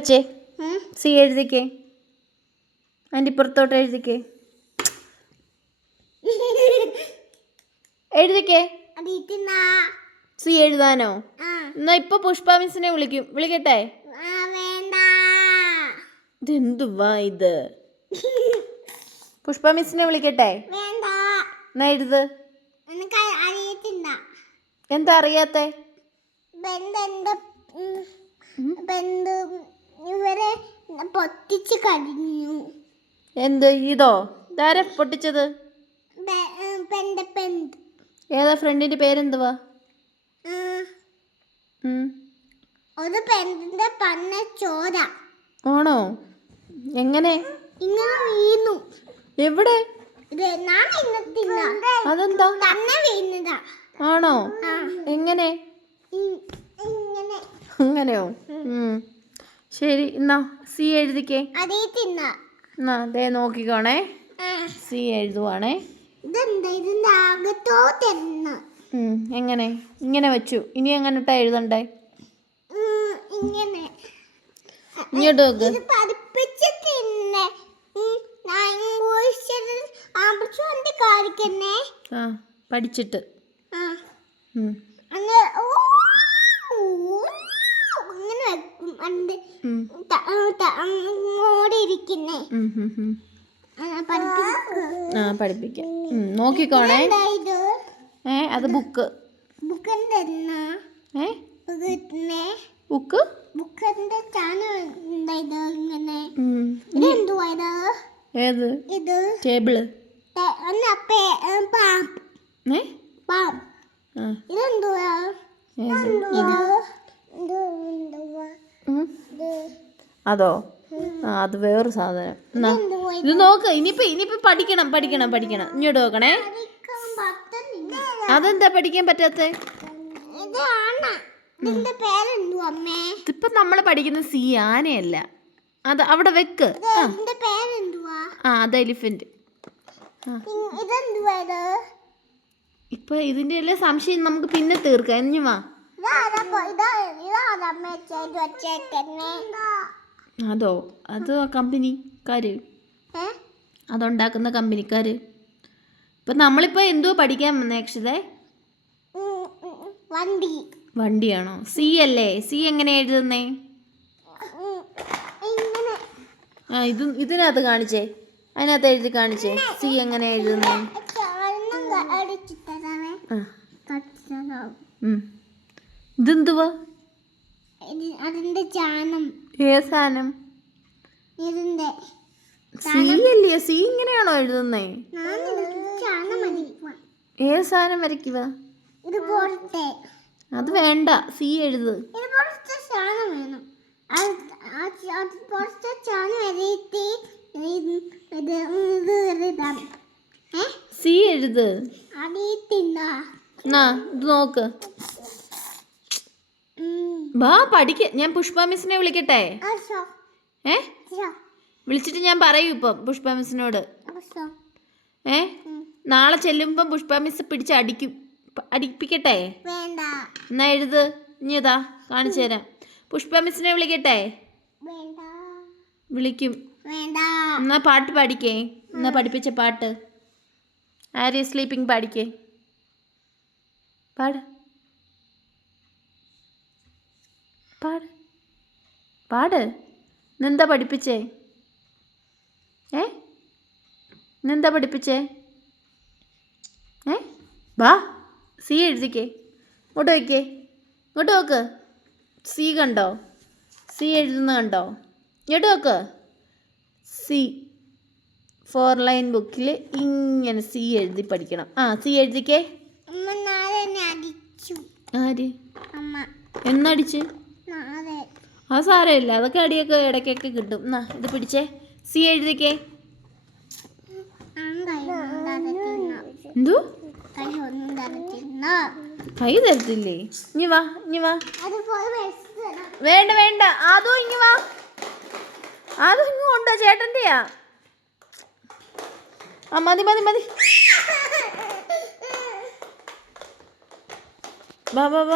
വെച്ചേ സി എഴുതിക്കേ. അതിൻ്റെ ഇപ്പുറത്തോട്ട് എഴുതിക്കേ. എഴുതിക്കേ. സി എഴുതാനോ? എന്നാ ഇപ്പൊ പുഷ്പ മിസ്സിനെ വിളിക്കട്ടെ? ഇതെന്തുവാ ഇത്? പുഷ്പ മിസ്സിനെ വിളിക്കട്ടെ? എന്നാ എഴുത്. എന്താ അറിയാത്തെ? പൊട്ടിച്ചു കഴിഞ്ഞു. എന്ത് ഇതോ? ഇതാരാ പൊട്ടിച്ചത്? ഏതാ ഫ്രണ്ടിന്റെ പേരെന്തുവാ? ഒരു പെണ്ണിന്റെ പന്ന ചോര. ആണോ? എങ്ങനെ? ഇങ്ങനെ വീണു. എവിടെ? അതെന്താ? തന്നെ വീണതാ. ആണോ? എങ്ങനെ? അങ്ങനെയോ? ശരി, എന്നാ സി എഴുതിക്കേ. എന്നാ ദേ നോക്കിക്കോണേ. സി എഴുതുവാണേ. എങ്ങനെ? ഇങ്ങനെ വെച്ചു. ഇനി എങ്ങനെട്ടാ എഴുതണ്ടേ? ഇങ്ങോട്ട് നോക്ക്. പഠിച്ചിട്ട് പഠിപ്പിക്കാം. നോക്കിക്കോണേ. അത് ബുക്ക്. ബുക്ക് ഏത്? ടേബിള്. അതോ? അത് വേറൊരു സാധനം. ഇത് നോക്ക്. ഇനിയിപ്പോ പഠിക്കണം. ഇങ്ങോട്ട് നോക്കണേ. അതെന്താ പഠിക്കാൻ പറ്റാത്ത? ഇതിപ്പോ നമ്മള് പഠിക്കുന്ന സി ആനയല്ല. അത് അവിടെ വെക്ക്. അത് എലിഫന്റ്. ഇപ്പൊ ഇതിന്റെ എല്ലാം സംശയം നമുക്ക് പിന്നെ തീർക്കാം. ഇഞ്ഞുവാ. അതോ? അത് കമ്പനിക്കാര്, അതുണ്ടാക്കുന്ന കമ്പനിക്കാര്. ഇപ്പൊ നമ്മളിപ്പോ എന്തോ പഠിക്കാൻ വന്നേ അക്ഷതേ? വണ്ടിയാണോ? സി അല്ലേ? സി എങ്ങനെ എഴുതുന്നേ? ഇതിനകത്ത് കാണിച്ചേ. അതിനകത്ത് എഴുതി കാണിച്ചേ. സി എങ്ങനെ എഴുതുന്നേ? ഇതെന്തുവാ? ഏത് സാധനം? സി അല്ലേ? സി ഇങ്ങനെയാണോ എഴുതുന്നേ? ഏത് സാധനം വരയ്ക്കുക? അത് വേണ്ട. സി എഴുത്. സി എഴുത്. ഇത് നോക്ക്. വാ പഠിക്ക. ഞാൻ പുഷ്പ മിസ്സിനെ വിളിക്കട്ടെ? വിളിച്ചിട്ട് ഞാൻ പറയൂ ഇപ്പം പുഷ്പ മിസ്സിനോട്. നാളെ ചെല്ലുമ്പം പുഷ്പ മിസ് പിടിച്ച് അടിപ്പിക്കട്ടെ? എന്നാ എഴുത്. ഇനി ഇതാ കാണിച്ചു തരാം. പുഷ്പ മിസ്സിനെ വിളിക്കട്ടെ? വിളിക്കും. എന്നാ പാട്ട് പാടിക്കേ. എന്നാ പഠിപ്പിച്ച പാട്ട്. ആര്യ സ്ലീപ്പിംഗ് പാടിക്കേ. പാട്. ഇന്നെന്താ പഠിപ്പിച്ചേ? ഇന്നെന്താ പഠിപ്പിച്ചേ? വാ. സി എഴുതിക്കേ. ഇങ്ങോട്ട് വയ്ക്കേ. ഇങ്ങോട്ട് നോക്ക്. സി കണ്ടോ? സി എഴുതുന്ന കണ്ടോ? ഇങ്ങോട്ട് നോക്ക്. സി 4 ലൈൻ ബുക്കിൽ ഇങ്ങനെ സി എഴുതി പഠിക്കണം. സി എഴുതിക്കേ. ആര്? എന്നടിച്ച്? ആ സാരമില്ല. അതൊക്കെ അടിയൊക്കെ ഇടയ്ക്കൊക്കെ കിട്ടും. എന്നാ ഇത് പിടിച്ചേ. സി എഴുതിക്കേ. എന്തോ? കൈ തരത്തില്ലേ? ഇനി വാ. വേണ്ട. അതോ ഇനി വാ. അതും ഇങ്ങ് കൊണ്ടോ. ചേട്ടൻ്റെയാ. മതി. വാ.